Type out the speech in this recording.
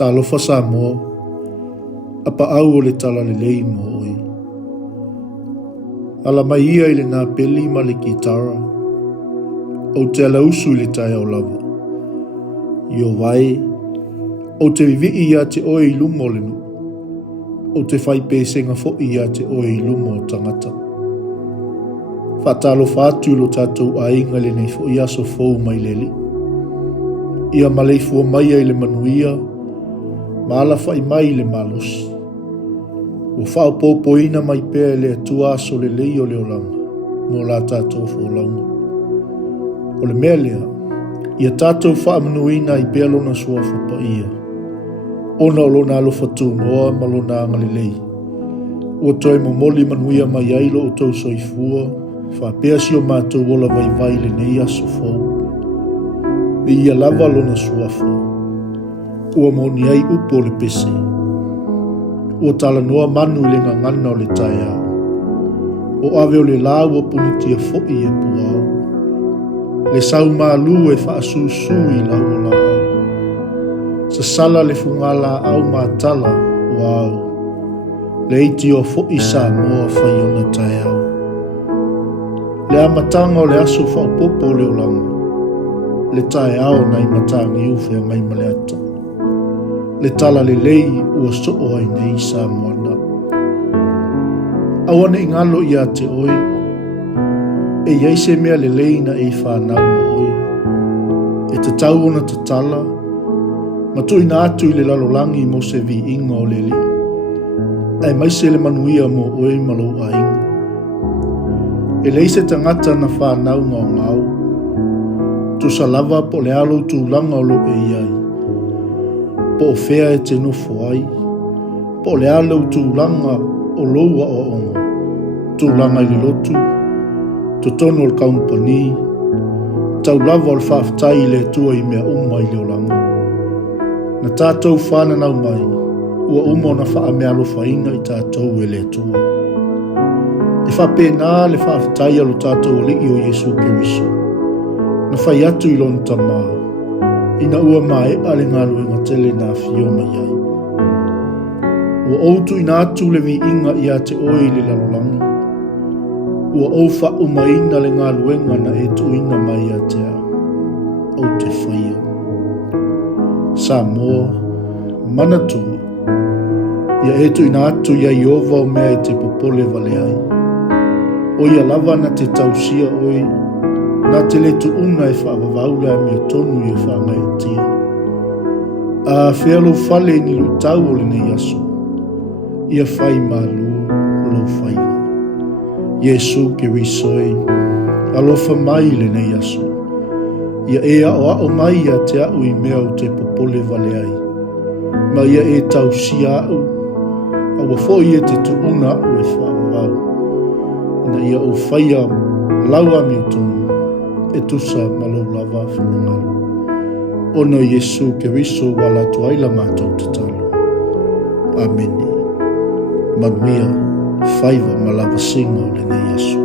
Talofa Samoa, APAAU o le TALALELEI mo oi. Ala mai ia i le nā peli ma le kitara, o te alausu i le tai au lava. Io vai, o te vivi ia te oe i lumo le nu, o te whai pēsenga fo ia te oe i lumo o tangata. Whatalo whātu lo tātou a inga le nei fo ia so fōu mai leli. Ia malei fua mai ai le manuia, maala whai mai le malusi. O whao pōpoina mai pēr le atua so le lei o le olanga, mō la tātou fō launga. O le mea lea, ia tātou wha manuina i pēr lona sua whapa ia. Ona o lona alofa tū noa ma lona anga le lei. Ua toi mo moli manuia mai ailo o tau soifua, wha pēr si o mātou wola vai vai le nei aso fōu. Le ia lava lona sua fōu. Ua mo ni ai upo le pese. Ua tala noa manu le ngangana o le tai au. O ave o le la ua punitia fo'i e puau. Le sau maalu e whaasu i lau o la au. Sa sala le fungala au mātala o au. Le iti o fo'i sa moa whai o na tai au. Le amatanga o le aso whaupopo le o langa. Le tai au nai matangi uwhea mai maleata. Le TALALELEI ua so'o ai nei sa moana. Awane ingalo ia te oi, e iei se mea lelei na e whanau ma oi. E te tau ona te tala, ma tui na atu i le lalolangi mo se vi inga o le li. Ai mai se le manuia mo oi malo a inga. E lei se tangata na whanau ngau ngau, tu sa lava po le alo tu langa o lo e iai. Po fea e te nofo ai, po le alau tūlanga o loua o ongo, tūlanga i le lotu, totono o le 𝘕𝗂𝗿𝘄𝗏𝗏, tau lava o le whaaftai le tua i mea uma i le olanga. Na tātou whananau mai, ua uma na wha mea alofaina i tātou e le tua. E whapena le whaaftai alo tātou o li o Yesu Keriso, na whai atu i lon tamaa, ina ua mai ale ngalu inga tele na fio mai ai. Ua outu ina atu le vi inga ia te oi le lalolangi. Ua oufa umaina le ngalu inga na e tu ina mai a te a. Au te whaia. Sa moa, mana tu. Ia e tu ina atu ia iova o mea e te popole vale ai. O ia lava na te tausia oi, na te le tu una e whaavawaula mi o tonu i e whangai tia. A whialo whale ni lu tau o le nei aso. Ia whai malu lo whaiva. Yesu Keriso alofa mai le nei aso. Ia ea o ao mai a te au i mea o te popole vale ai. Ma ia e tau si au. Awa fo ia te tu una o e whaavawau. Ina ia o whaia laua mi o tonu. E tusa malo lava whanangalu. Ono Yesu Keriso wala tuaila mātou te talo. Ameni. Manuia, whaiva malava singa o le nei aso.